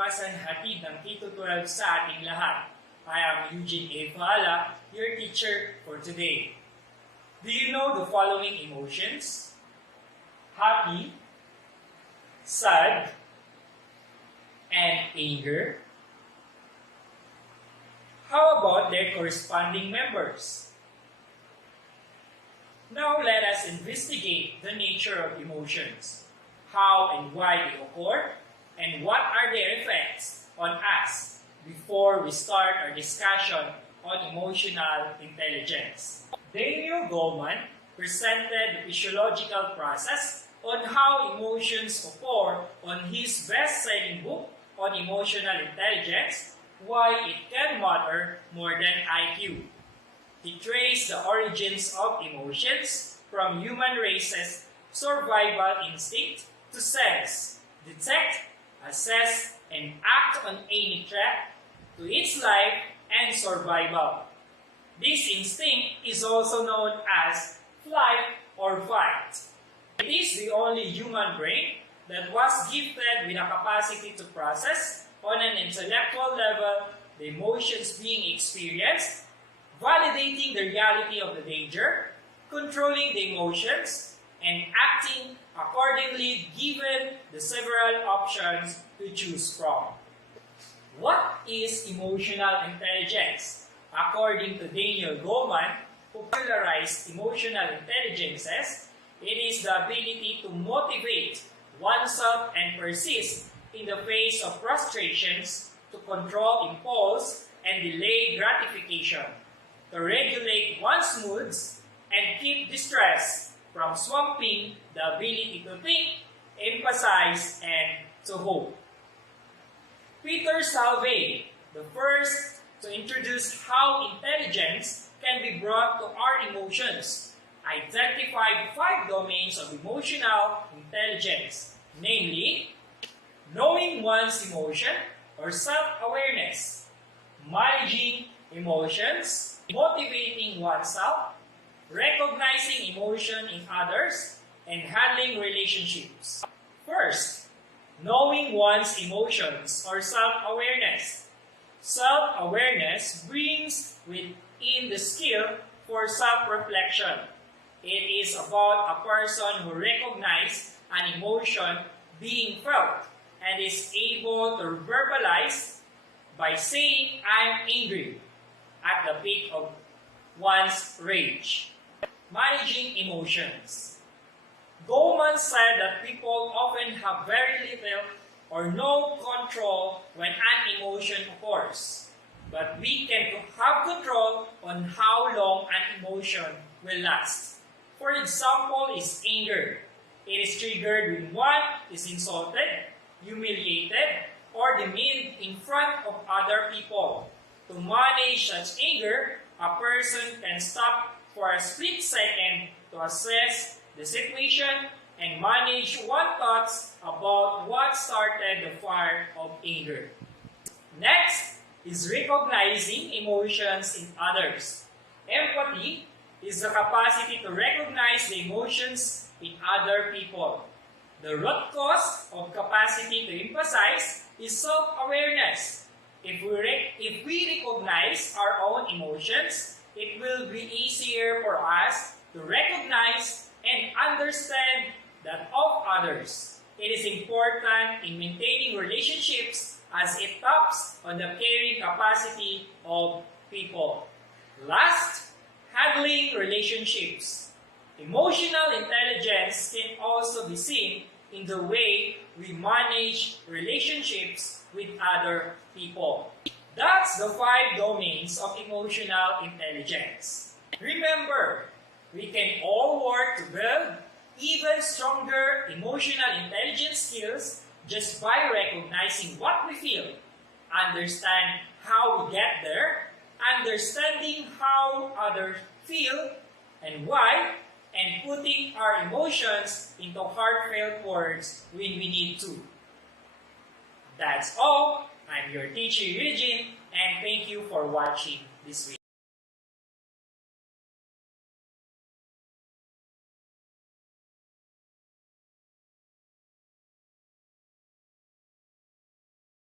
kinabukasan hatid ng K-12 sa ating lahat. I am Eugene Faala, your teacher for today. Do you know the following emotions? Happy, sad, and anger? How about their corresponding members? Now let us investigate the nature of emotions, how and why they occur, and what are their effects on us before we start our discussion on emotional intelligence. Daniel Goleman presented the physiological process on how emotions occur on his best-selling book on emotional intelligence, Why It Can Matter More Than IQ. He traced the origins of emotions from human race's survival instinct to sense, detect, assess, and act on any threat to its life and survival. This instinct is also known as flight or fight. It is the only human brain that was gifted with a capacity to process on an intellectual level the emotions being experienced, validating the reality of the danger, controlling the emotions, and acting accordingly given the several options to choose from. What is emotional intelligence? According to Daniel Goleman, who popularized emotional intelligences, it is the ability to motivate oneself and persist in the face of frustrations, to control impulse and delay gratification, to regulate one's moods and keep distress from swamping the ability to think, emphasize, and to hope. Peter Salve, the first to introduce how intelligence can be brought to our emotions, identified 5 domains of emotional intelligence, namely, knowing one's emotion or self-awareness, managing emotions, motivating oneself, recognizing emotion in others, and handling relationships. First, knowing one's emotions or self-awareness. Self-awareness brings within the skill for self-reflection. It is about a person who recognizes an emotion being felt and is able to verbalize by saying, "I'm angry," at the peak of one's rage. Managing emotions. Goleman said that people often have very little or no control when an emotion occurs. But we can have control on how long an emotion will last. For example, is anger. It is triggered when one is insulted, humiliated, or demeaned in front of other people. To manage such anger, a person can stop for a split second to assess the situation and manage one's thoughts about what started the fire of anger. Next is recognizing emotions in others. Empathy is the capacity to recognize the emotions in other people. The root cause of capacity to emphasize is self-awareness. If we recognize our own emotions, it will be easier for us to recognize and understand that of others. It is important in maintaining relationships as it taps on the caring capacity of people. Last, handling relationships. Emotional intelligence can also be seen in the way we manage relationships with other people. That's the 5 domains of emotional intelligence. Remember, we can all work to build even stronger emotional intelligence skills just by recognizing what we feel, understand how we get there, understanding how others feel and why, and putting our emotions into heartfelt words when we need to. That's all. I'm your teacher Eugene, and thank you for watching this video.